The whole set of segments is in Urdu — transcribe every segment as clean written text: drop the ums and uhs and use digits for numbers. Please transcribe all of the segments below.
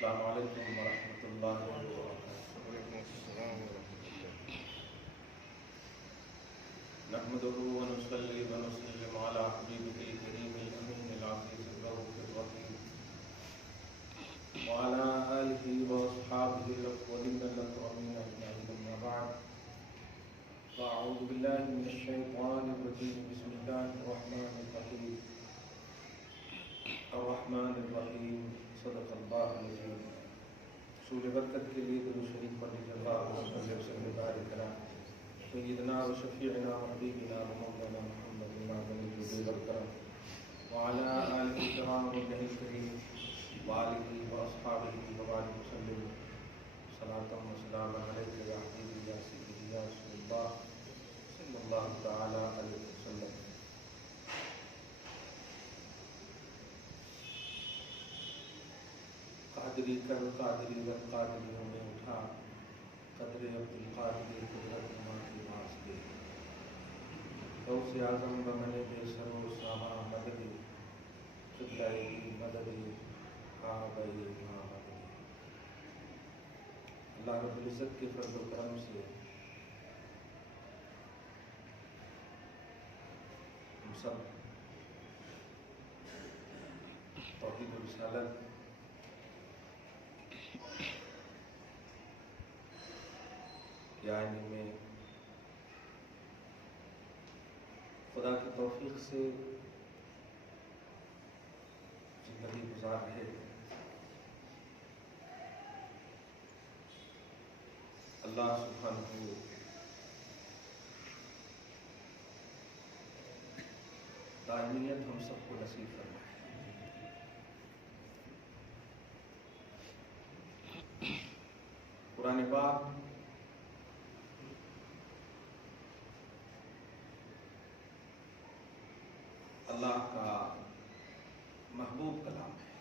السلام علیکم ورحمۃ اللہ وبرکاتہ۔ وعلیکم السلام ورحمۃ اللہ۔ نحمده ونصلي ونسلم على حبيبه الكريم الأمين العزيز الرؤوف الرحيم وعلى آله وأصحابه الأفضلين الأكرمين أجمعين، أما بعد، فأعوذ بالله من الشيطان الرجيم، بسم الله الرحمن الرحيم الرحمن الرحيم، صدق اللہ العظیم۔ حصول برکت کے لیے درود شریف پڑھ لیجیے۔ اللہم صل وسلم وبارک علی سیدنا و شفیعنا و حبیبنا و مولانا محمد المعظم الجود والکرم وعلی آلہ الکرام وجہ الکریم وآلہ واصحابہ وبارک وسلم صلاۃ و سلام علیک یا حبیبی یا سیدی یا رسول اللہ صلی اللہ تعالی علیہ وسلم۔ قادری کر قادری ور قادریوں میں اٹھا، قدر عبدالقادر قدرت نما کی ناز دے، غوث اعظم بمن بے سر و ساما مدد، قبلہ کی مدد کعبہ ماں مدد۔ اللہ رب العزت کے فضل و کرم سے ہم سب توحید و رسالت کے آئینے میں خدا کی توفیق سے زندگی گزار رہے ہیں۔ اللہ سبحانہ دائمیت ہم سب کو نصیب فرمائے۔ قرآن پاک اللہ کا محبوب کلام ہے۔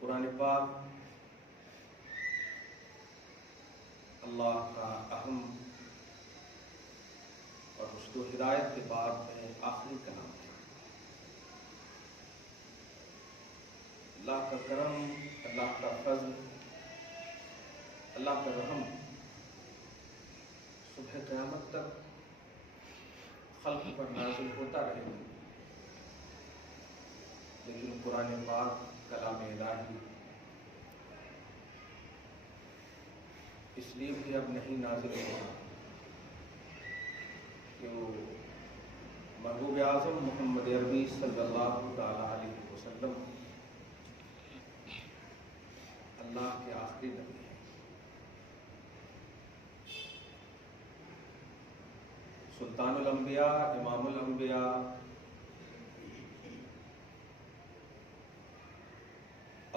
قرآن پاک اللہ کا اہم اور رشد و ہدایت کے بعد میں آخری کلام ہے۔ اللہ کا کرم، اللہ کا فضل، اللہ کا رحم صبح قیامت تک خلق پر نازل ہوتا رہے گا، لیکن قرآن پاک کلام الہی اس لیے بھی اب نہیں نازل ہوگا کہ وہ محبوب اعظم محمد عربی صلی اللہ تعالی علیہ وسلم اللہ کے آخری نبی ہیں۔ سلطان الانبیاء، امام الانبیاء،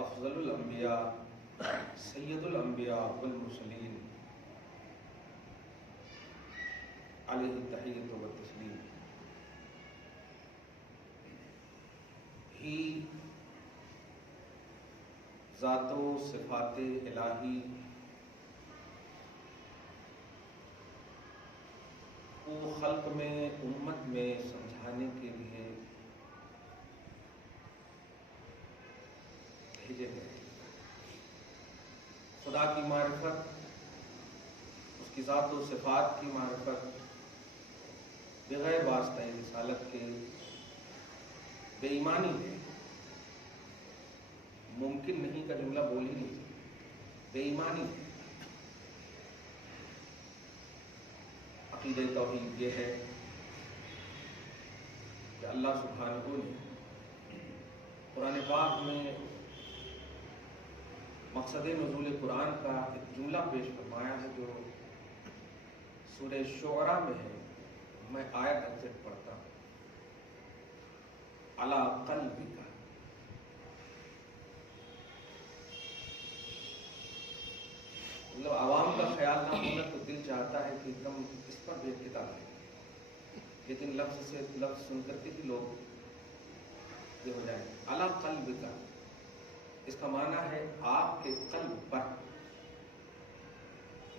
افضل الانبیاء، سید الانبیاء والمرسلین علیہ التحیۃ والتسلیم ہی ذات و صفات الہی کو خلق میں، امت میں سمجھانے کے لیے بھیجے گئے۔ خدا کی معرفت، اس کی ذات و صفات کی معرفت بغیر واسطہ رسالت کے بے ایمانی ہے۔ ممکن نہیں کا جملہ بول ہی نہیں سکتے، بے ایمانی ہے۔ عقیدہ توحید یہ ہے کہ اللہ سبحانہ نے قرآن پاک میں مقصد نزول قرآن کا ایک جملہ پیش فرمایا ہے جو سورہ شعراء میں ہے۔ میں آیت ایگزیکٹ پڑھتا ہوں۔ علی قلبک، مطلب عوام کا خیال نہ ہونا تو دل چاہتا ہے کہ ایک دم اس پر بھی ایک کتاب ہے، لیکن لفظ سے لفظ سن کر کے ہی لوگ یہ ہو جائیں۔ علی قلبک، اس کا معنی ہے آپ کے قلب پر۔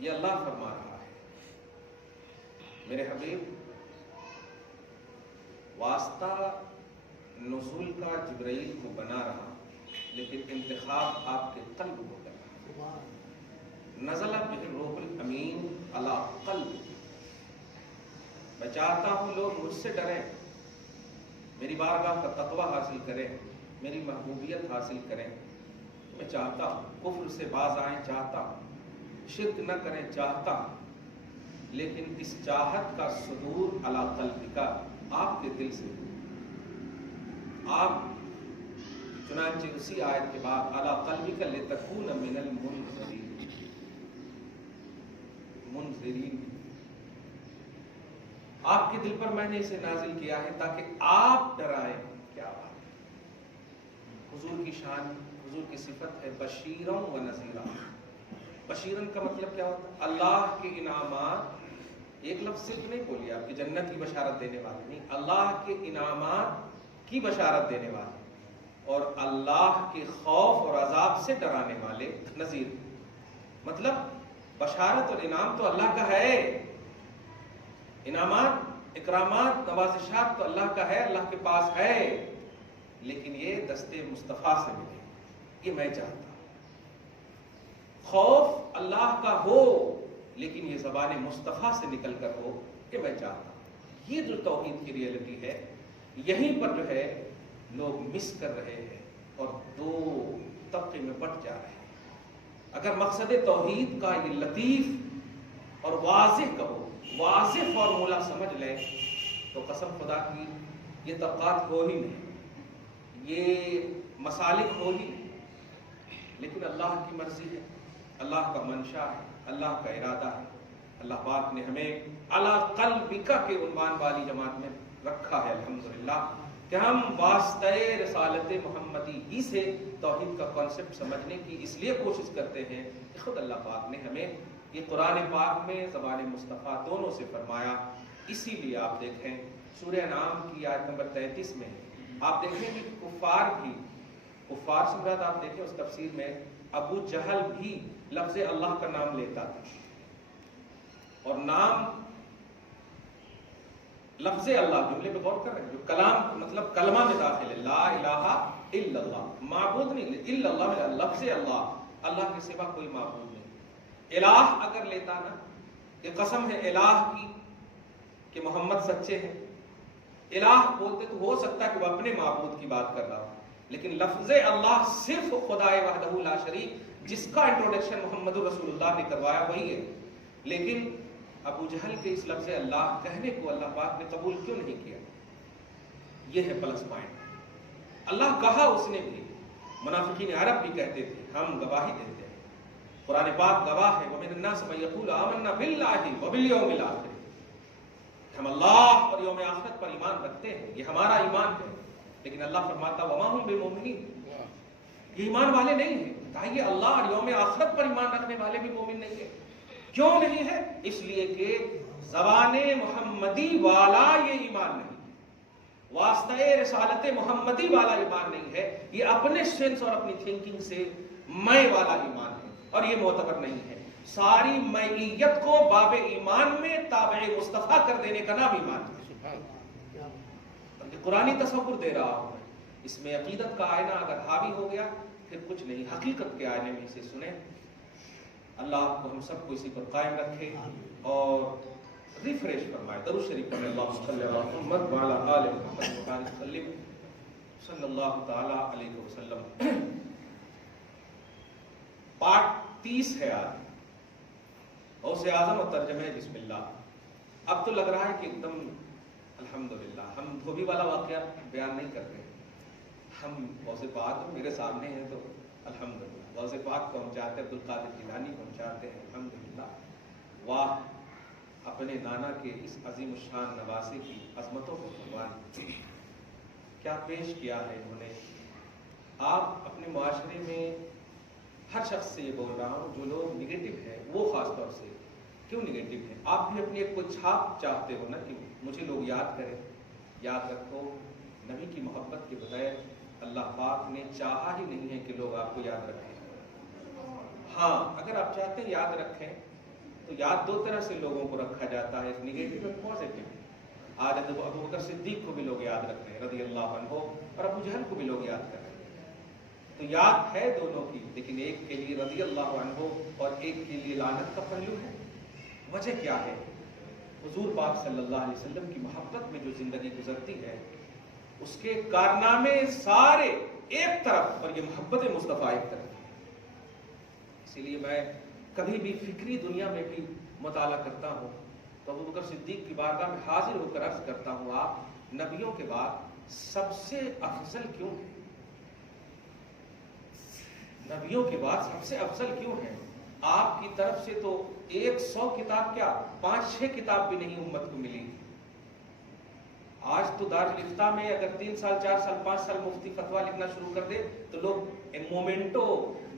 یہ اللہ فرما رہا ہے، میرے حبیب واسطہ نزول کا جبرائیل کو بنا رہا، لیکن انتخاب آپ کے قلب کو کرنا ہے۔ نزل بہ الروح الامین علی قلب، میں چاہتا ہوں لوگ مجھ سے ڈریں، میری بارگاہ کا تقوی حاصل کریں، میری محبوبیت حاصل کریں۔ میں چاہتا ہوں کفر سے باز آئیں، چاہتا ہوں شرک نہ کریں، چاہتا ہوں، لیکن اس چاہت کا صدور علی قلبک، آپ کے دل سے آپ، چنانچہ اسی آیت کے بعد علی قلبک لتکون من المنذرین، منذرین، آپ کے دل پر میں نے اسے نازل کیا ہے تاکہ آپ ڈرائیں۔ کیا بات ہے! حضور کی شان، حضور کی صفت ہے بشیرا و نذیرا۔ بشیرن کا مطلب کیا ہوتا ہے؟ اللہ کے انعامات، ایک لفظ صرف نہیں بولی آپ کی جنت کی بشارت دینے والے، نہیں، اللہ کے انعامات کی بشارت دینے والے، اور اللہ کے خوف اور عذاب سے ڈرانے والے نذیر۔ مطلب بشارت اور انعام تو اللہ کا ہے، انعامات، اکرامات، نوازشات تو اللہ کا ہے، اللہ کے پاس ہے، لیکن یہ دستے مصطفیٰ سے ملے، یہ میں چاہتا ہوں۔ خوف اللہ کا ہو لیکن یہ زبان مصطفیٰ سے نکل کر ہو، یہ میں چاہتا ہوں۔ یہ جو توحید کی ریئلٹی ہے، یہیں پر جو ہے لوگ مس کر رہے ہیں اور دو طبقے میں بٹ جا رہے ہیں۔ اگر مقصد توحید کا یہ لطیف اور واضح کہو، واضح فارمولا سمجھ لیں تو قسم خدا کی یہ طبقات ہو ہی نہیں، یہ مسالک ہو ہی نہیں، لیکن اللہ کی مرضی ہے، اللہ کا منشا ہے، اللہ کا ارادہ ہے۔ اللہ پاک نے ہمیں علی قلبک کے عنوان والی جماعت میں رکھا ہے، الحمدللہ، کہ ہم واسطہ رسالت محمدی ہی سے توحید کا کانسیپٹ سمجھنے کی اس لیے کوشش کرتے ہیں کہ خود اللہ پاک نے ہمیں یہ قرآن پاک میں زبان مصطفیٰ دونوں سے فرمایا۔ اسی لیے آپ دیکھیں سورہ انعام کی آیت نمبر 33 میں آپ دیکھیں کہ کفار بھی، کفار سے مراد آپ دیکھیں اس تفسیر میں ابو جہل بھی لفظ اللہ کا نام لیتا تھا، اور نام لفظ اللہ، جملے پہ غور کر رہے ہیں، جو کلام مطلب کلمہ میں داخل ہے، لا الہ الا اللہ، معبود نہیں، الا اللہ میں لفظ اللہ، اللہ کے سوا کوئی معبود نہیں۔ الہ اگر لیتا نا، یہ قسم ہے الہ کی کہ محمد سچے ہیں، الہ بولتے تو ہو سکتا ہے کہ وہ اپنے معبود کی بات کر رہا ہو، لیکن لفظ اللہ صرف خدائے وحدہ لا شریک، جس کا انٹروڈکشن محمد رسول اللہ نے کروایا وہی ہے۔ لیکن ابو جہل کے اس لفظ اللہ کہنے کو اللہ پاک نے قبول کیوں نہیں کیا؟ یہ ہے پلس پوائنٹ۔ اللہ کہا اس نے بھی، منافقین عرب بھی کہتے تھے، ہم گواہی دیتے ہیں، قرآن پاک گواہ ہے، وَمِنَ النَّاسِ مَن يَقُولُ آمَنَّا بِاللَّهِ وَبِالْيَوْمِ الْآخِرِ، ہم اللہ اور یوم آخرت پر ایمان رکھتے ہیں، یہ ہمارا ایمان ہے، لیکن اللہ فرماتا وَمَا هُم بِمُؤْمِنِينَ، یہ ایمان والے نہیں ہیں۔ یہ اللہ اور یوم آخرت پر ایمان رکھنے والے بھی مومن نہیں ہیں۔ کیوں نہیں ہے؟ اس لیے کہ زبان محمدی والا یہ ایمان نہیں ہے، واسطہ رسالت محمدی والا ایمان نہیں ہے، یہ اپنے سینس اور اپنی تھنکنگ سے میں والا ایمان ہے، اور یہ معتبر نہیں ہے۔ ساری میعیت کو باب ایمان میں تابع مصطفیٰ کر دینے کا نام ایمان ہے۔ قرآنی تصور دے رہا ہوں، اس میں عقیدت کا آئینہ اگر حاوی ہو گیا پھر کچھ نہیں، حقیقت کے آئینے میں اسے سنیں۔ اللہ کو ہم سب کو اسی پر قائم رکھے اور ریفریش فرمائے۔ درود شریف پڑھیں، اللہم صلی علی محمد وعلی آل محمد وسلم، صلی اللہ تعالی علیہ وسلم۔ پارٹ 30 ہے آج، غوث اعظم اور ترجمہ بسم اللہ۔ اب تو لگ رہا ہے کہ ایک دم الحمدللہ ہم دھوبی والا واقعہ بیان نہیں کرتے، ہم غوث پاک میرے سامنے ہیں تو الحمدللہ غوث پاک کو ہم چاہتے ہیں، عبدالقادر جیلانی کو ہم چاہتے ہیں، الحمدللہ۔ واہ اپنے نانا کے اس عظیم الشان نواسے کی عظمتوں کو قربان، کیا پیش کیا ہے انہوں نے۔ آپ اپنے معاشرے میں ہر شخص سے یہ بول رہا ہوں جو لوگ نگیٹو ہیں، وہ خاص طور سے کیوں نگیٹو ہیں، آپ بھی اپنی ایک کوئی چھاپ چاہتے ہو نا کہ مجھے لوگ یاد کریں۔ یاد رکھو نبی کی محبت کے بغیر اللہ پاک نے چاہا ہی نہیں ہے کہ لوگ آپ کو یاد رکھیں۔ ہاں اگر آپ چاہتے ہیں یاد رکھیں تو یاد دو طرح سے لوگوں کو رکھا جاتا ہے، ایک نگیٹو اور پازیٹو۔ آج ابو بکر صدیق کو بھی لوگ یاد رکھ رہے ہیں رضی اللہ عنہ، اور ابو جہل کو بھی لوگ یاد کر رہے ہیں۔ تو تو یاد ہے دونوں کی، لیکن ایک کے لیے رضی اللہ عنہ اور ایک کے لیے لعنت کا پہلو ہے۔ وجہ کیا ہے؟ حضور پاک صلی اللہ علیہ وسلم کی محبت میں جو زندگی گزرتی ہے، اس کے کارنامے سارے ایک طرف اور یہ محبت مصطفیٰ ایک طرف ہے۔ اسی لیے میں کبھی بھی فکری دنیا میں بھی مطالعہ کرتا ہوں تو ابو بکر صدیق کی بارگاہ میں حاضر ہو کر عرض کرتا ہوں، آپ نبیوں کے بعد سب سے افضل کیوں ہیں؟ نبیوں کے بعد سب سے افضل کیوں ہیں؟ آپ کی طرف سے تو 100 کتاب کیا 5-6 کتاب بھی نہیں امت کو ملی۔ آج تو دارالفتہ میں اگر 3 سال 4 سال 5 سال مفتی فتویٰ لکھنا شروع کر دے تو لوگ مومنٹو،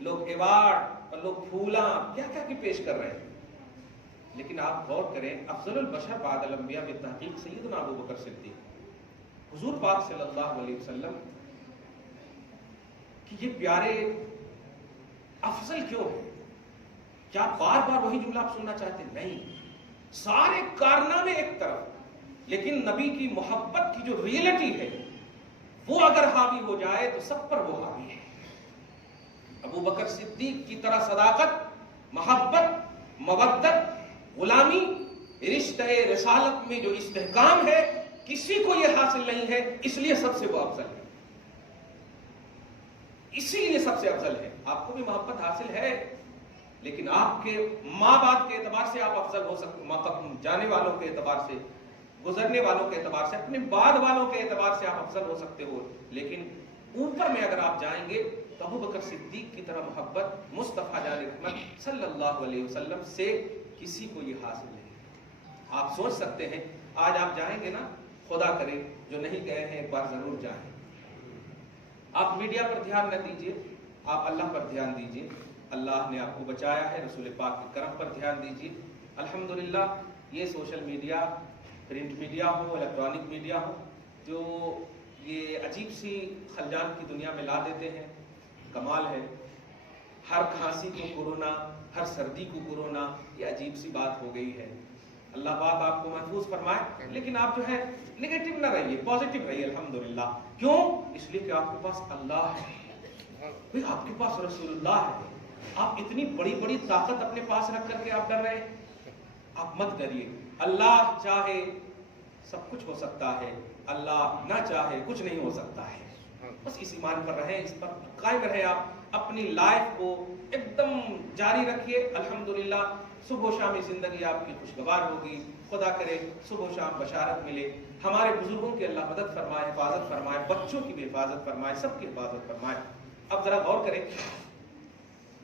لوگ ایوارڈ اور لوگ پھولاں کیا کیا کی پیش کر رہے ہیں۔ لیکن آپ غور کریں، افضل البشر بعد الانبیاء بالتحقیق سیدنا ابو بکر صدیق، حضور پاک صلی اللہ علیہ وسلم کہ یہ پیارے افضل کیوں ہے؟ کیا بار بار وہی جملہ آپ سننا چاہتے ہیں؟ نہیں، سارے کارنامے ایک طرف، لیکن نبی کی محبت کی جو ریئلٹی ہے وہ اگر حاوی ہو جائے تو سب پر وہ حاوی ہے۔ ابو بکر صدیق کی طرح صداقت، محبت، مودت، غلامی، رشتہ رسالت میں جو استحکام ہے کسی کو یہ حاصل نہیں ہے، اس لیے سب سے وہ افضل ہے، اسی لیے سب سے افضل ہے۔ آپ کو بھی محبت حاصل ہے، لیکن آپ کے ماں باپ کے اعتبار سے آپ افضل ہو سکتے، جانے والوں کے اعتبار سے، گزرنے والوں کے اعتبار سے، اپنے بعد والوں کے اعتبار سے آپ افضل ہو سکتے ہو، لیکن اوپر میں اگر آپ جائیں گے تو ابو بکر صدیق کی طرح محبت مصطفیٰ جان رحمت صلی اللہ علیہ وسلم سے کسی کو یہ حاصل نہیں۔ آپ سوچ سکتے ہیں، آج آپ جائیں گے نا، خدا کرے جو نہیں گئے ہیں ایک بار ضرور جائیں۔ آپ میڈیا پر دھیان نہ دیجئے، آپ اللہ پر دھیان دیجئے، اللہ نے آپ کو بچایا ہے، رسول پاک کے کرم پر دھیان دیجئے۔ الحمدللہ یہ سوشل میڈیا، پرنٹ میڈیا ہو، الیکٹرانک میڈیا ہو، جو یہ عجیب سی خلجان کی دنیا میں لا دیتے ہیں، کمال ہے۔ ہر کھانسی کو کورونا، ہر سردی کو کورونا، یہ عجیب سی بات ہو گئی ہے۔ اللہ پاک آپ کو محفوظ فرمائے، لیکن آپ جو ہے نگیٹو نہ رہیے، پازیٹو رہیے الحمدللہ۔ کیوں؟ اس لیے کہ آپ کے پاس اللہ ہے، آپ کے پاس رسول اللہ ہے۔ آپ اتنی بڑی بڑی طاقت اپنے پاس رکھ کر کے آپ ڈر رہے ہیں، آپ مت ڈریے۔ اللہ چاہے سب کچھ ہو سکتا ہے، اللہ نہ چاہے کچھ نہیں ہو سکتا ہے۔ بس اس ایمان پر رہیں، اس پر قائم رہیں، آپ اپنی لائف کو ایک دم جاری رکھیے۔ الحمدللہ صبح و شام زندگی آپ کی خوشگوار ہوگی، خدا کرے صبح و شام بشارت ملے۔ ہمارے بزرگوں کی اللہ مدد فرمائے، حفاظت فرمائے، بچوں کی بھی حفاظت فرمائے، سب کی حفاظت فرمائے۔ اب ذرا غور کریں،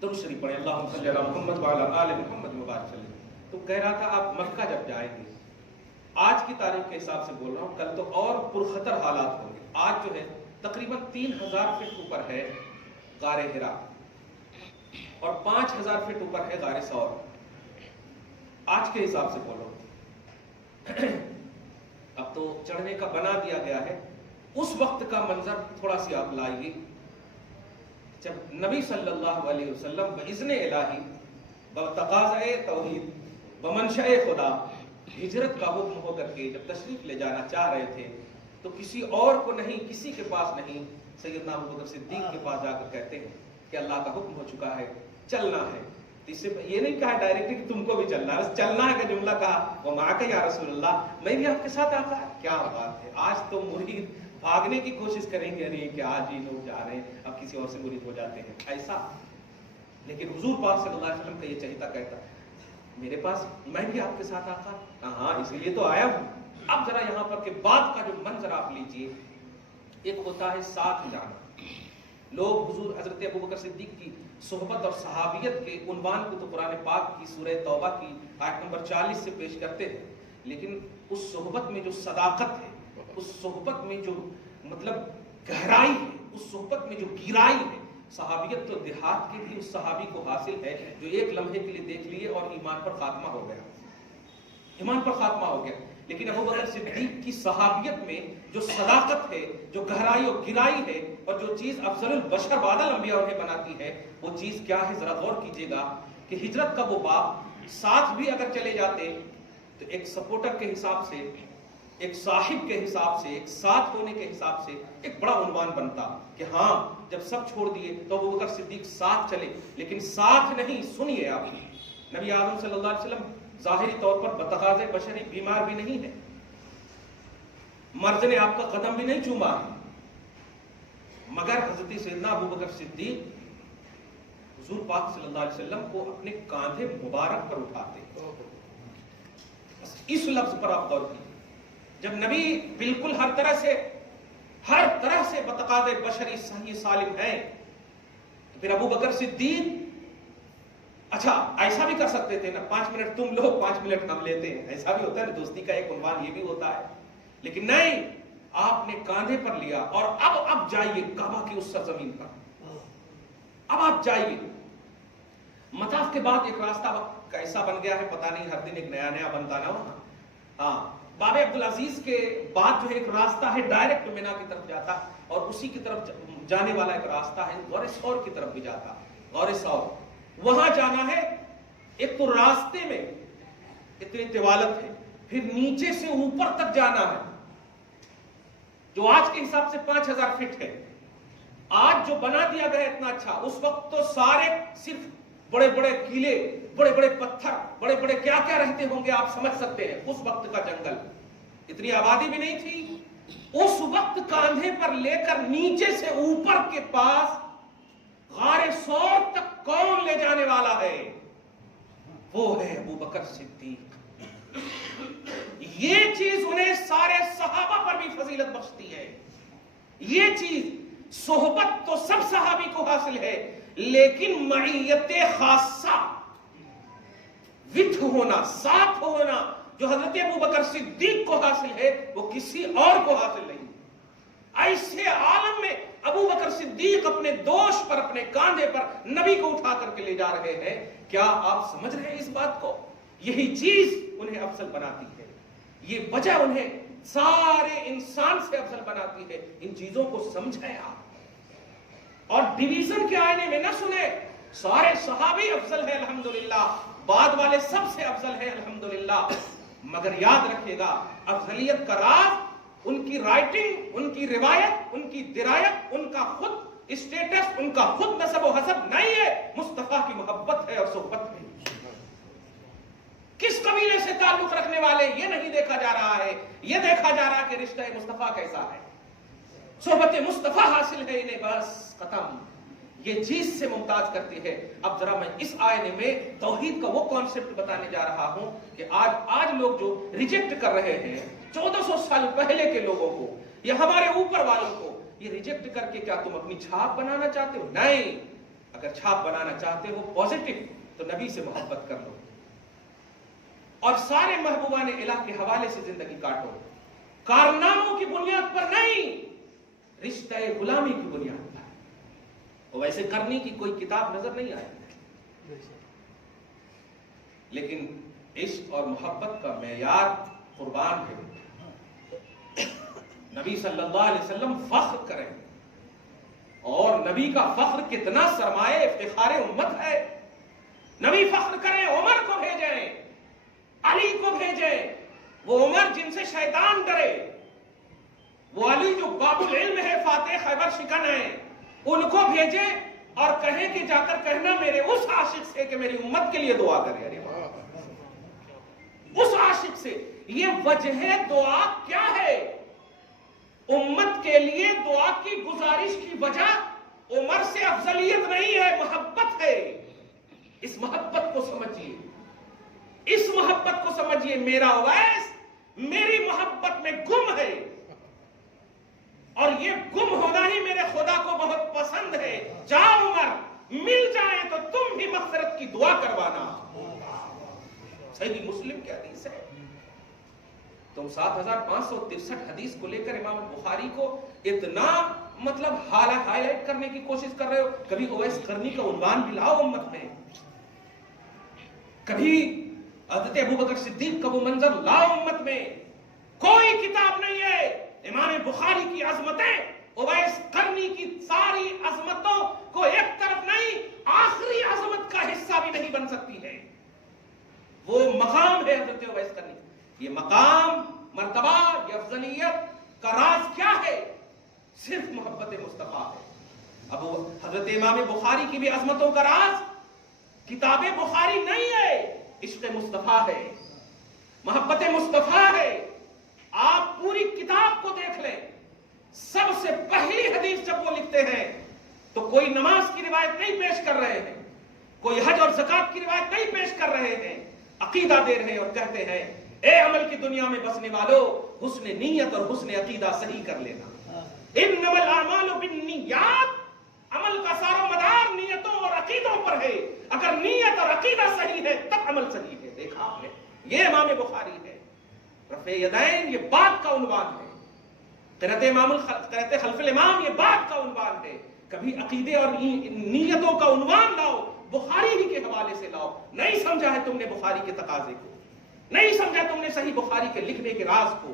درود شریف پڑھیں، اللہم صلی علی محمد وعلی آل محمد مبارک وسلم۔ تو کہہ رہا تھا آپ مکہ جب جائیں گے، آج کی تاریخ کے حساب سے بول رہا ہوں، کل تو اور پرخطر حالات ہوں گے۔ آج جو ہے تقریباً 3000 فٹ اوپر ہے غار ہرا اور 5000 فٹ اوپر ہے غار ثور، آج کے حساب سے بولو۔ اب تو چڑھنے کا بنا دیا گیا ہے، اس وقت کا منظر تھوڑا سی آپ لائیے، جب نبی صلی اللہ علیہ وسلم باذن الہی، بتقاضۂ توحید، بمنشأ خدا ہجرت کا حکم ہو کر کے جب تشریف لے جانا چاہ رہے تھے تو کسی اور کو نہیں، کسی کے پاس نہیں، سیدنا ابو بکر صدیق کے پاس جا کر کہتے ہیں کہ اللہ کا حکم ہو چکا ہے، چلنا ہے۔ اس سے یہ نہیں کہا ڈائریکٹلی کہ تم کو بھی چلنا ہے، بس چلنا ہے کا جملہ کہا، وہ معاک یا رسول اللہ، میں بھی آپ کے ساتھ آتا ہے۔ کیا بات ہے! آج تو مرید بھاگنے کی کوشش کریں گے، نہیں کہ آج ہی لوگ جا رہے ہیں، اب کسی اور سے مرید ہو جاتے ہیں، ایسا۔ لیکن حضور پاک صلی اللہ علیہ وسلم کا یہ چہیتا کہتا میرے پاس، میں بھی آپ کے ساتھ آقا، ہاں اسی لیے تو آیا ہوں۔ اب ذرا یہاں پر کے بعد کا جو منظر آپ لیجئے، ایک ہوتا ہے ساتھ جانا۔ لوگ حضور حضرت ابو بکر صدیق کی صحبت اور صحابیت کے عنوان کو تو قرآن پاک کی سورہ توبہ کی آیت نمبر 40 سے پیش کرتے ہیں، لیکن اس صحبت میں جو صداقت ہے، اس صحبت میں جو مطلب گہرائی ہے، اس صحبت میں جو گہرائی ہے، صحابیت تو دیہات کے بھی اس صحابی کو حاصل ہے جو ایک لمحے کے لیے دیکھ لیے اور ایمان پر خاتمہ ہو گیا، ایمان پر خاتمہ ہو گیا۔ لیکن ابو بکر صدیق کی صحابیت میں جو صداقت ہے، جو گہرائی اور گہرائی ہے، اور جو چیز افضل البشر بعد الانبیاء انہیں بناتی ہے، وہ چیز کیا ہے؟ ذرا غور کیجئے گا کہ ہجرت کا وہ باپ، ساتھ بھی اگر چلے جاتے تو ایک سپورٹر کے حساب سے ایک صاحب کے حساب سے، ایک ساتھ ہونے کے حساب سے ایک بڑا عنوان بنتا کہ ہاں جب سب چھوڑ دیے تو ابوبکر صدیق ساتھ چلے، لیکن ساتھ نہیں، سنیے آپ، نبی اعظم صلی اللہ علیہ وسلم ظاہری طور پر بتغاض بشری بیمار بھی نہیں ہے، مرض نے آپ کا قدم بھی نہیں چوما ہے، مگر حضرت سیدنا ابوبکر صدیق حضور پاک صلی اللہ علیہ وسلم کو اپنے کاندھے مبارک پر اٹھاتے، بس اس لفظ پر آپ غور کیجیے، جب نبی بالکل ہر طرح سے بتقاض بشری صحیح سالم ہیں، تو پھر ابوبکر صدیق اچھا ایسا بھی کر سکتے تھے نا، 5 منٹ تم لو 5 منٹ ہم لیتے ہیں، ایسا بھی ہوتا ہے نا، دوستی کا ایک عنوان یہ بھی ہوتا ہے، لیکن نہیں، آپ نے کاندھے پر لیا اور اب جائیے کعبہ کی اس سرزمین پر، اب آپ جائیے۔ مطاف کے بعد ایک راستہ کیسا بن گیا ہے پتہ نہیں، ہر دن ایک نیا بنتا نا وہاں، ہاں باب عبدالعزیز کے بعد جو ایک راستہ ہے ڈائریکٹ مینا کی طرف جاتا، اور اسی کی طرف جانے والا ایک راستہ ہے غور ثور کی طرف بھی جاتا، غور ثور وہاں جانا ہے۔ ایک تو راستے میں اتنی طوالت ہے، پھر نیچے سے اوپر تک جانا ہے، جو آج کے حساب سے 5000 فٹ ہے، آج جو بنا دیا گیا اتنا اچھا، اس وقت تو سارے صرف بڑے بڑے کیلے، بڑے بڑے پتھر، بڑے بڑے کیا کیا رہتے ہوں گے، آپ سمجھ سکتے ہیں اس وقت کا جنگل، اتنی آبادی بھی نہیں تھی، اس وقت کاندھے پر لے کر نیچے سے اوپر کے پاس غار ثور تک کون لے جانے والا ہے؟ وہ ہے ابوبکر صدیق۔ یہ چیز انہیں سارے صحابہ پر بھی فضیلت بخشتی ہے، یہ چیز صحبت تو سب صحابی کو حاصل ہے، لیکن معیت خاصہ، وتھ ہونا، ساتھ ہونا، جو حضرت ابوبکر صدیق کو حاصل ہے وہ کسی اور کو حاصل نہیں۔ ایسے عالم میں ابوبکر صدیق اپنے دوش پر، اپنے کاندھے پر نبی کو اٹھا کر کے لے جا رہے ہیں، کیا آپ سمجھ رہے ہیں اس بات کو؟ یہی چیز انہیں افضل بناتی ہے، یہ وجہ انہیں سارے انسان سے افضل بناتی ہے۔ ان چیزوں کو سمجھیں آپ، اور ڈویژن کے آئینے میں نہ سنیں سارے صحابی افضل ہیں الحمدللہ، بعد والے سب سے افضل ہیں الحمدللہ، مگر یاد رکھیے گا افضلیت کا راز ان کی رائٹنگ، ان کی روایت، ان کی درایت، ان کا خود اسٹیٹس، ان کا خود نسب و حسب نہیں ہے، مصطفیٰ کی محبت ہے اور صحبت ہے۔ کس قبیلے سے تعلق رکھنے والے یہ نہیں دیکھا جا رہا ہے، یہ دیکھا جا رہا ہے کہ رشتہ مصطفیٰ کیسا ہے، صحبت مصطفیٰ حاصل ہے انہیں، بس ختم، یہ چیز سے ممتاز کرتی ہے۔ اب ذرا میں اس آئینے میں توحید کا وہ کانسیپٹ بتانے جا رہا ہوں کہ آج لوگ جو ریجیکٹ کر رہے ہیں 1400 سال پہلے کے لوگوں کو یا ہمارے اوپر والوں کو، یہ ریجیکٹ کر کے کیا تم اپنی چھاپ بنانا چاہتے ہو؟ نہیں، اگر چھاپ بنانا چاہتے ہو پازیٹو تو نبی سے محبت کر لو اور سارے محبوبان الہ کے حوالے سے زندگی کاٹو، کارناموں کی بنیاد پر نہیں، رشتہ غلامی کی بنیاد پر۔ ویسے کرنے کی کوئی کتاب نظر نہیں آئی، لیکن عشق اور محبت کا معیار قربان ہے۔ نبی صلی اللہ علیہ وسلم فخر کریں، اور نبی کا فخر کتنا سرمایہ افتخار امت ہے۔ نبی فخر کریں، عمر کو بھیجیں، علی کو بھیجیں، وہ عمر جن سے شیطان ڈرے، وہ علی جو باب العلم ہے، فاتح خیبر شکن ہے، ان کو بھیجیں اور کہیں کہ جا کر کہنا میرے اس عاشق سے کہ میری امت کے لیے دعا کرے۔ اس عاشق سے یہ وجہ دعا کیا ہے؟ امت کے لیے دعا کی گزارش کی وجہ عمر سے افضلیت نہیں ہے، محبت ہے۔ اس محبت کو سمجھیے، اس محبت کو سمجھیے۔ میرا اویس میری محبت میں گم ہے، اور یہ گم ہونا ہی میرے خدا کو بہت پسند ہے۔ جاؤ عمر، مل جائیں تو تم بھی مغفرت کی دعا کروانا۔ صحیح مسلم کی حدیث ہے۔ تم 7563 حدیث کو لے کر امام بخاری کو اتنا ہائی لائٹ کرنے کی کوشش کر رہے ہو، کبھی اویس قرنی کا عنوان بھی لاؤ امت میں، کبھی حضرت ابوبکر صدیق کا وہ منظر لاؤ امت میں۔ کوئی کتاب نہیں ہے امام بخاری کی عظمتیں اویس قرنی کی ساری عظمتوں کو ایک طرف نہیں، آخری عظمت کا حصہ بھی نہیں بن سکتی ہے۔ وہ مقام ہے حضرت اویس قرنی، یہ مقام، مرتبہ، یہ حضرت امام بخاری کی بھی عظمتوں کا راز کتاب بخاری نہیں ہے، عشق مصطفیٰ ہے، محبت مصطفیٰ ہے۔ آپ پوری کتاب کو دیکھ لیں، سب سے پہلی حدیث جب وہ لکھتے ہیں تو کوئی نماز کی روایت نہیں پیش کر رہے ہیں، کوئی حج اور زکات کی روایت نہیں پیش کر رہے ہیں، عقیدہ دے رہے ہیں اور کہتے ہیں اے عمل کی دنیا میں بسنے والو، حسن نیت اور حسن عقیدہ صحیح کر لینا۔ انما الاعمال بالنیات، عمل کا سارا مدار نیتوں اور عقیدوں پر ہے، اگر نیت اور عقیدہ صحیح ہے تب عمل صحیح ہے۔ دیکھا آپ نے، یہ امام بخاری ہے۔ رفع یدین یہ بات کا عنوان ہے، قرأت خلف الامام یہ بات کا عنوان ہے۔ کبھی عقیدے اور نیتوں کا عنوان لاؤ، بخاری ہی کے حوالے سے لاؤ۔ نہیں سمجھا ہے تم نے بخاری کے تقاضے کو، نہیں سمجھا تم نے صحیح بخاری کے لکھنے کے راز کو،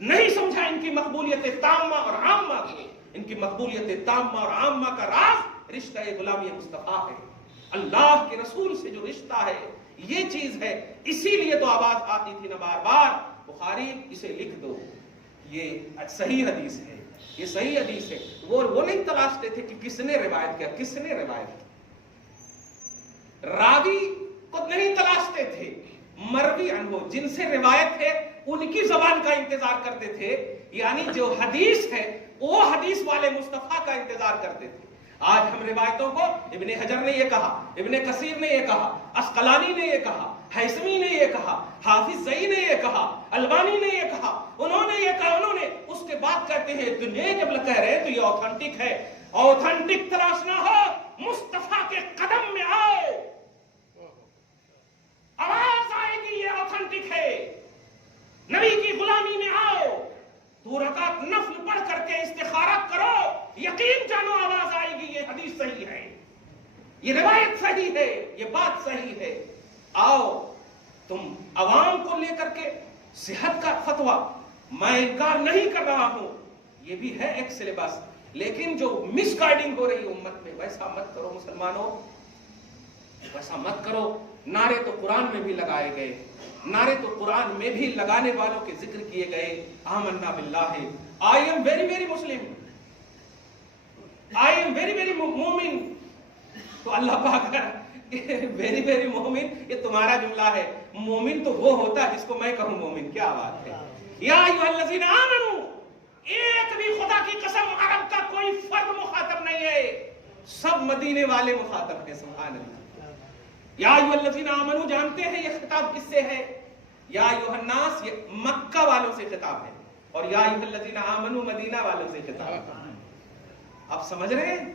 نہیں سمجھا ان کی مقبولیت تامہ اور عامہ کو۔ ان کی مقبولیت تامہ اور عامہ کا راز رشتہ غلامی مصطفیٰ ہے، اللہ کے رسول سے جو رشتہ ہے یہ چیز ہے۔ اسی لیے تو آواز آتی تھی نا بار بار، بخاری اسے لکھ دو، یہ صحیح حدیث ہے، یہ صحیح حدیث ہے۔ وہ نہیں تلاشتے تھے کہ کس نے روایت کیا، کس نے روایت کی، راوی کو نہیں تلاشتے تھے، مروی عنہ جن سے روایت ہے ان کی زبان کا انتظار کرتے تھے، یعنی جو حدیث ہے وہ حدیث والے مصطفیٰ کا انتظار کرتے تھے۔ آج ہم روایتوں کو ابن حجر نے یہ کہا، ابن کثیر نے یہ کہا، اسقلانی نے یہ کہا، حیثمی نے یہ کہا، حافظ زئی نے یہ کہا، البانی نے یہ کہا، انہوں نے یہ کہا، انہوں نے اس کے بعد کہتے ہیں دنیا جب کہہ رہے ہیں تو یہ اوتھنٹک ہے۔ اوتھنٹک تلاشنا ہو مصطفیٰ کے قدم میں آؤ، آواز آئے گی یہ اوتھنٹک ہے، نبی کی غلامی میں آؤ، 2 رکعت نفل پڑھ کر کے استخارہ کرو، یقین جانو آواز آئے گی یہ حدیث صحیح ہے، یہ روایت صحیح ہے، یہ بات صحیح ہے۔ آؤ تم عوام کو لے کر کے صحت کا فتویٰ، میں انکار نہیں کر رہا ہوں، یہ بھی ہے ایک سلیبس، لیکن جو مس گائیڈنگ ہو رہی ہے امت میں ویسا مت کرو مسلمانوں، ویسا مت کرو۔ نعرے تو قرآن میں بھی لگائے گئے، نعرے تو قرآن میں بھی لگانے والوں کے ذکر کیے گئے، آمنا باللہ، I am very very Muslim، I am very very مومن، تو اللہ پاک ویری ویری مومن یہ تمہارا جملہ ہے، مومن تو وہ ہوتا ہے جس کو میں کہوں مومن، کیا بات ہے۔ یا ایھا الذین آمنوا، ایک بھی خدا کی قسم عرب کا کوئی فرد مخاطب نہیں ہے، سب مدینے والے مخاطب ہیں، سبحان اللہ۔ یا ایھا الذین آمنوا جانتے ہیں یہ خطاب کس سے ہے؟ یا ایھا الناس یہ مکہ والوں سے خطاب ہے، اور یا ایھا الذین آمنوا مدینہ والوں سے خطاب ہے۔ آپ سمجھ رہے ہیں؟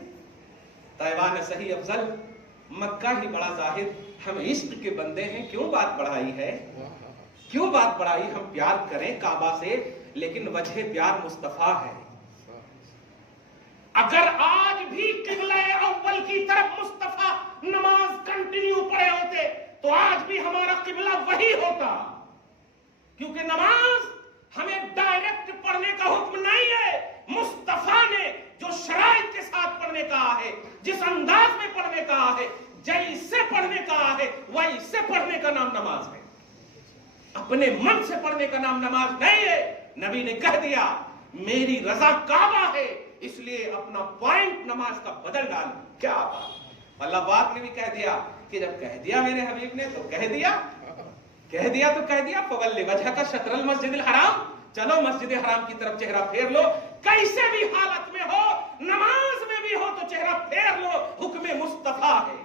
طیبہ صحیح افضل، مکہ ہی بڑا زاہد، ہم عشق کے بندے ہیں، کیوں بات بڑھائی ہے، کیوں بات بڑھائی؟ ہم پیار کریں کعبہ سے لیکن وجہ پیار مصطفیٰ ہے۔ اگر آج بھی قبلہ اول کی طرف مصطفیٰ نماز کنٹینیو پڑھے ہوتے تو آج بھی ہمارا قبلہ وہی ہوتا، کیونکہ نماز ہمیں ڈائریکٹ پڑھنے کا حکم نہیں ہے، مصطفیٰ نے جو شرائط کے ساتھ پڑھنے کا ہے، جس انداز میں پڑھنے کا ہے، جیسے پڑھنے کا ہے ویسے پڑھنے کا نام نماز ہے، اپنے من سے پڑھنے کا نام نماز نہیں ہے۔ نبی نے کہہ دیا میری رضا کعبہ ہے، اس لیے اپنا پوائنٹ نماز کا بدل ڈال، کیا بات۔ اللہ پاک نے بھی کہہ دیا کہ جب کہہ دیا میرے حبیب نے تو کہہ دیا تو کہہ دیا، فولی وجہک شطر المسجد الحرام، چلو مسجد حرام کی طرف چہرہ پھیر لو، کیسے بھی حالت میں ہو، نماز میں بھی ہو تو چہرہ پھیر لو، حکم مصطفیٰ ہے،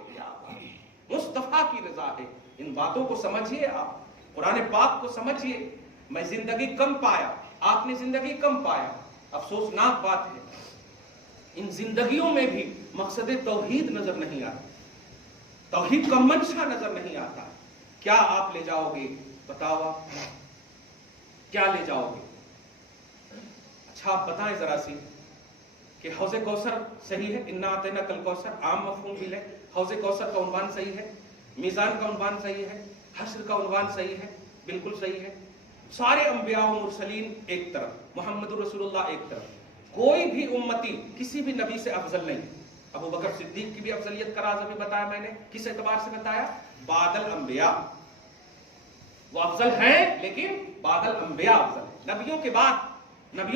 مصطفیٰ کی رضا ہے۔ ان باتوں کو سمجھیے، آپ قرآن پاک کو سمجھیے۔ میں زندگی کم پایا، آپ نے زندگی کم پایا، افسوسناک بات ہے، ان زندگیوں میں بھی مقصد توحید نظر نہیں آتا، توحید کا منشا نظر نہیں آتا۔ کیا آپ لے جاؤ گے؟ بتاؤ آپ کیا لے جاؤ گے؟ اچھا آپ بتائیں ذرا سی کہ حوض کوثر صحیح ہے، انا اعطیناک الکوثر عام مفہوم بھی لے، حوض کوثر کا عنوان صحیح ہے، میزان کا عنوان صحیح ہے، حشر کا عنوان صحیح ہے، بالکل صحیح ہے۔ سارے انبیاء و مرسلین ایک طرف، محمد رسول اللہ ایک طرف، کوئی بھی امتی کسی بھی نبی سے افضل نہیں۔ ابو بکر صدیق کی بھی افضلیت کا راز ابھی بتایا میں نے، کس اعتبار سے بتایا؟ بعد الانبیاء، وہ افضل ہیں لیکن بعد الانبیاء افضل ہیں، نبیوں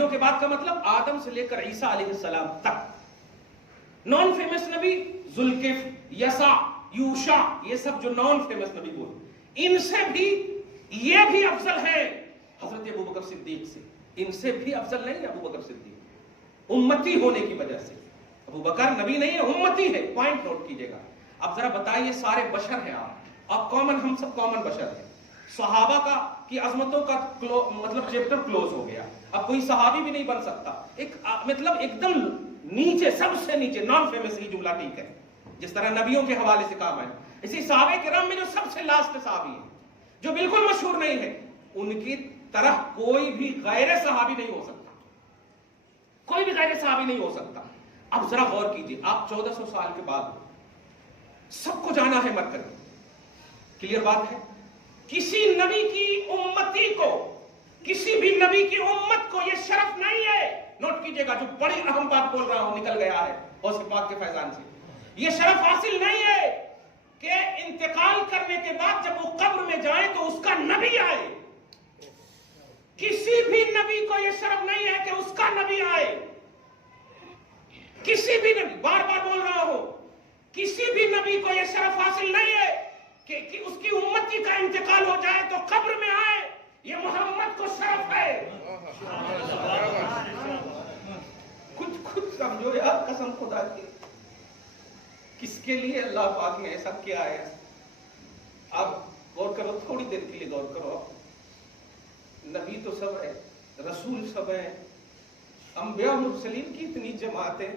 کے بعد کا مطلب آدم سے لے کر عیسیٰ علیہ السلام تک، نان فیمس نبی ذوالکفل، یسع، یوشع، یہ سب جو نان فیمس نبی بولے، ان سے بھی یہ بھی افضل ہے حضرت ابوبکر صدیق سے، ان سے بھی افضل نہیں ہے ابوبکر صدیق امتی ہونے کی وجہ سے۔ ابوبکر نبی نہیں ہے، امتی ہے، پوائنٹ نوٹ کیجئے گا۔ اب ذرا بتائیے، سارے بشر ہیں آپ کامن، ہم سب کامن بشر ہیں، صحابہ کا کی عظمتوں کا مطلب چیپٹر کلوز ہو گیا، اب کوئی صحابی بھی نہیں بن سکتا، ایک مطلب ایک دم نیچے، سب سے نیچے، نان فیمس، یہ جملہ ٹھیک ہے، جس طرح نبیوں کے حوالے سے کہا میں نے، اسی صحابہ کرام میں جو سب سے لاسٹ صحابی ہیں، جو بالکل مشہور نہیں ہے، ان کی طرح کوئی بھی غیر صحابی نہیں ہو سکتا، کوئی بھی غیر صحابی نہیں ہو سکتا۔ اب ذرا غور کیجئے، آپ 1400 سال کے بعد سب کو جانا ہے مر کر، کلیئر بات ہے؟ کسی نبی کی امتی کو، کسی بھی نبی کی امت کو یہ شرف نہیں ہے، نوٹ کیجئے گا، جو بڑی اہم بات بول رہا ہوں نکل گیا ہے غوث پاک کے فیضان سے، یہ شرف حاصل نہیں ہے کہ انتقال کرنے کے بعد جب وہ قبر میں جائیں تو اس کا نبی آئے، کسی بھی نبی کو یہ شرف نہیں ہے کہ اس کا نبی آئے، کسی بھی نبی، بار بار بول رہا ہوں، کسی بھی نبی کو یہ شرف حاصل نہیں ہے کہ اس کی امتی کا انتقال ہو جائے تو قبر میں آئے، یہ محمد کو شرف ہے۔ کچھ سمجھو یار، قسم خدا کی، کس کے لیے اللہ پاک نے ایسا کیا ہے؟ آپ غور کرو، تھوڑی دیر کے لیے غور کرو، نبی تو سب ہے، رسول سب ہیں، انبیاء مرسلین کی اتنی جماعتیں،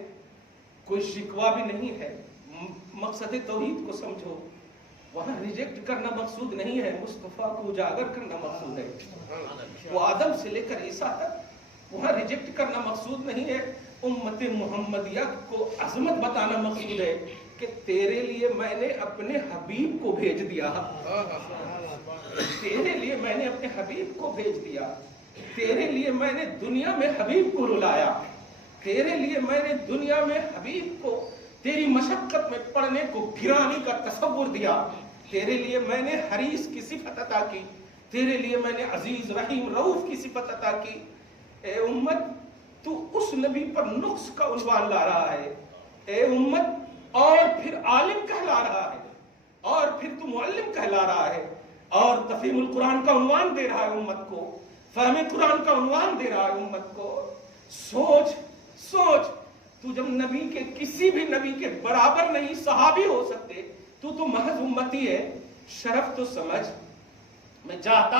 کوئی شکوہ بھی نہیں ہے، مقصد توحید کو سمجھو، وہاں ریجیکٹ کرنا مقصود نہیں ہے، مصطفیٰ کو اجاگر کرنا مقصود ہے، وہ آدم سے لے کر عیسیٰ تک، وہاں ریجیکٹ کرنا مقصود نہیں ہے، امت محمدیہ کو عظمت بتانا مقصود ہے کہ تیرے لیے میں نے اپنے حبیب کو بھیج دیا، تیرے لیے میں نے اپنے حبیب کو بھیج دیا، تیرے لیے میں نے دنیا میں حبیب کو رلایا، تیرے لیے میں نے دنیا میں حبیب کو تیری مشقت میں پڑھنے کو گرانے کا تصور دیا، تیرے لیے میں نے حریص کی صفت عطا کی، تیرے لیے میں نے عزیز رحیم رؤوف کی صفت عطا کی۔ اے امت، تو اس نبی پر نقص کا عنوان لا رہا ہے، اے امت، اور پھر عالم کہلا رہا ہے، اور پھر تو معلم کہلا رہا ہے، اور تفہیم القرآن کا عنوان دے رہا ہے امت کو، فہم قرآن کا عنوان دے رہا ہے امت کو۔ سوچ تو جب نبی کے کسی بھی نبی کے برابر نہیں صحابی ہو سکتے، تو محض امتی ہے، شرف تو سمجھ۔ میں چاہتا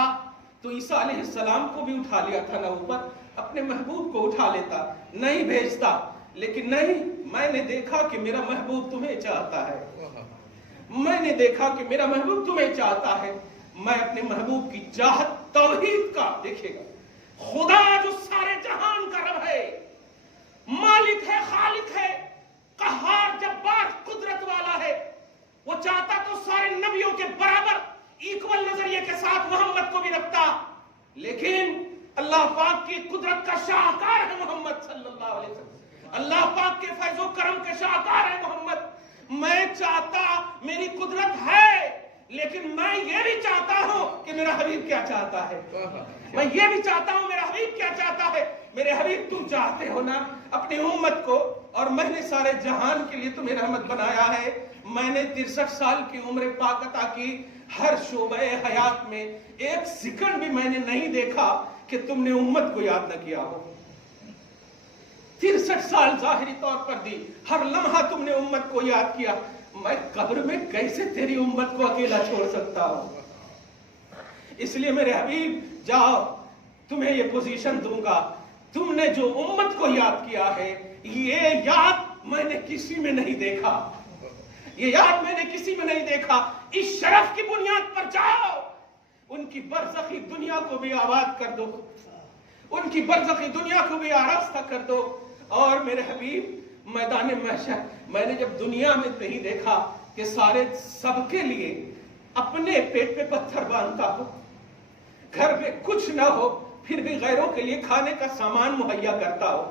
تو عیسیٰ علیہ السلام کو بھی اٹھا لیا تھا نا اوپر، اپنے محبوب کو اٹھا لیتا، نہیں بھیجتا، لیکن نہیں، میں نے دیکھا کہ میرا محبوب تمہیں چاہتا ہے، میں نے دیکھا کہ میرا محبوب تمہیں چاہتا ہے، میں اپنے محبوب کی چاہت توحید کا، دیکھیے گا، خدا جو سارے جہان کا رب ہے، مالک ہے، خالق ہے، قہار، جبار، قدرت والا ہے، وہ چاہتا تو سارے نبیوں کے برابر ایکول نظریے کے ساتھ محمد کو بھی رکھتا، لیکن اللہ پاک کی قدرت کا شاہکار ہے محمد صلی اللہ علیہ وسلم، اللہ پاک کے فیض و کرم کے شاہکار ہے محمد۔ میں چاہتا، میری قدرت ہے، لیکن میں یہ بھی چاہتا ہوں کہ میرا حبیب کیا چاہتا ہے، میں یہ بھی چاہتا ہوں میرا حبیب کیا چاہتا ہے۔ میرے حبیب تم چاہتے ہو نا اپنی امت کو، اور میں نے سارے جہان کے لیے تمہیں رحمت بنایا ہے، میں نے 63 سال کی عمر پاک عطا کی، ہر شعبہ حیات میں ایک سیکنڈ بھی میں نے نہیں دیکھا کہ تم نے امت کو یاد نہ کیا ہو۔ 63 سال ظاہری طور پر دی، ہر لمحہ تم نے امت کو یاد کیا، میں قبر میں کیسے تیری امت کو اکیلا چھوڑ سکتا ہوں؟ اس لیے میرے حبیب جاؤ، تمہیں یہ پوزیشن دوں گا، تم نے جو امت کو یاد کیا ہے، یہ یاد میں نے کسی میں نہیں دیکھا، یہ یاد میں نے کسی میں نہیں دیکھا۔ اس شرف کی بنیاد پر جاؤ، ان کی برزخی دنیا کو بھی آباد کر دو، ان کی برزخی دنیا کو بھی آراستہ کر دو۔ اور میرے حبیب میدان محشر، میں نے جب دنیا میں نہیں دیکھا کہ سارے سب کے لیے اپنے پیٹ پہ پتھر باندھتا ہو، گھر میں کچھ نہ ہو پھر بھی غیروں کے لیے کھانے کا سامان مہیا کرتا ہو،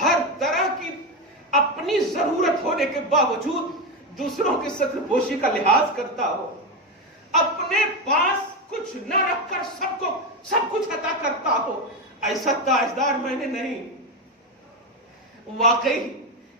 ہر طرح کی اپنی ضرورت ہونے کے باوجود دوسروں کی ستر پوشی کا لحاظ کرتا ہو، اپنے پاس کچھ نہ رکھ کر سب کچھ عطا کرتا ہو، ایسا تاجدار میں نے نہیں۔ واقعی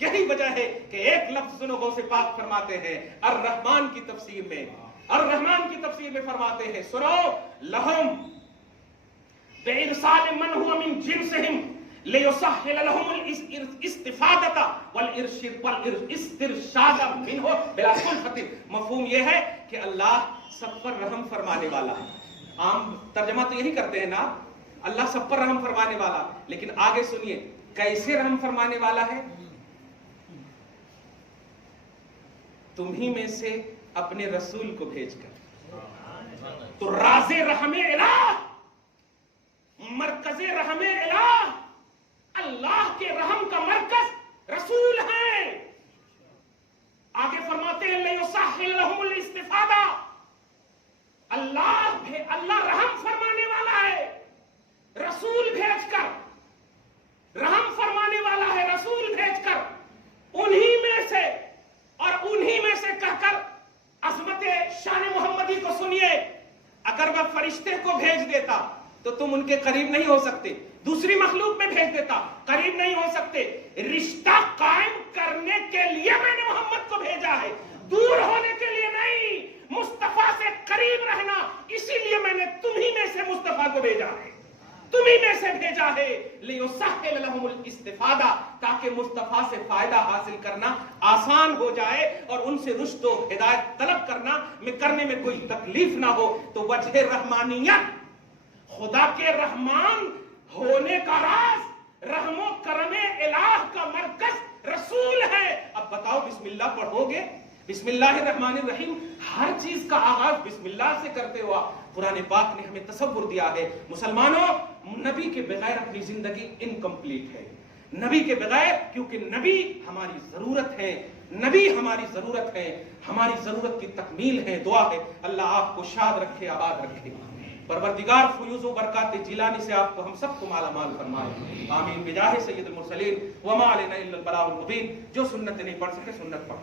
یہی وجہ ہے کہ ایک لفظ زنوبوں سے پاک فرماتے ہیں الرحمن کی تفسیر میں، الرحمن کی تفسیر میں فرماتے ہیں سنو لہم بإرسال من هو من جنسهم ليسهل لهم الاستفادة والاسترشاد منه بلا کلفت۔ مفہوم یہ ہے کہ اللہ سب پر رحم فرمانے والا ہے۔ عام ترجمہ تو یہی کرتے ہیں نا، اللہ سب پر رحم فرمانے والا، لیکن آگے سنیے کیسے رحم فرمانے والا ہے؟ تمہیں میں سے اپنے رسول کو بھیج کر۔ تو راز رحم الہ، مرکز رحم الہ، اللہ کے رحم کا مرکز رسول ہے۔ آگے فرماتے ہیں لِيُسَهِّلَ لَهُمُ الْإِسْتِفَادَةَ، اللہ رحم فرمانے والا ہے رسول بھیج کر، رحم فرمانے والا ہے رسول بھیج کر، انہی میں سے اور انہی میں سے کہہ کر عظمت شان محمدی کو سنیے۔ اگر وہ فرشتے کو بھیج دیتا تو تم ان کے قریب نہیں ہو سکتے، دوسری مخلوق میں بھیج دیتا قریب نہیں ہو سکتے۔ رشتہ قائم کرنے کے لیے میں نے محمد کو بھیجا ہے، دور ہونے کے لیے نہیں، مصطفیٰ سے قریب رہنا، اسی لیے میں نے تمہیں میں سے مصطفیٰ کو بھیجا ہے، تمہیں میں سے بھیجا ہے لِيُسَهِّلَ لَهُمُ الْإِسْتِفَادَةَ، تاکہ مصطفیٰ سے فائدہ حاصل کرنا آسان ہو جائے اور ان سے رشد و ہدایت طلب کرنے میں کوئی تکلیف نہ ہو۔ تو وجہ رحمانیت، خدا کے رحمان ہونے کا راز، رحم و کرم الہ کا مرکز رسول ہے۔ اب بتاؤ بسم اللہ پڑھو گے؟ بسم اللہ الرحمن الرحیم، ہر چیز کا آغاز بسم اللہ سے کرتے ہوا قرآن پاک نے ہمیں تصور دیا ہے۔ مسلمانوں، نبی کے بغیر اپنی زندگی انکمپلیٹ ہے، نبی کے بغیر، کیونکہ نبی ہماری ضرورت ہے، نبی ہماری ضرورت ہے، ہماری ضرورت کی تکمیل ہے۔ دعا ہے اللہ آپ کو شاد رکھے، آباد رکھے، پروردگار فیوز و برکات جیلانی سے آپ کو ہم سب کو مالا مال فرمائے، آمین بجاہ سید المرسلین وما علینا الا البلاغ المبین۔ جو سنت نہیں پڑھ سکے سنت پڑھ۔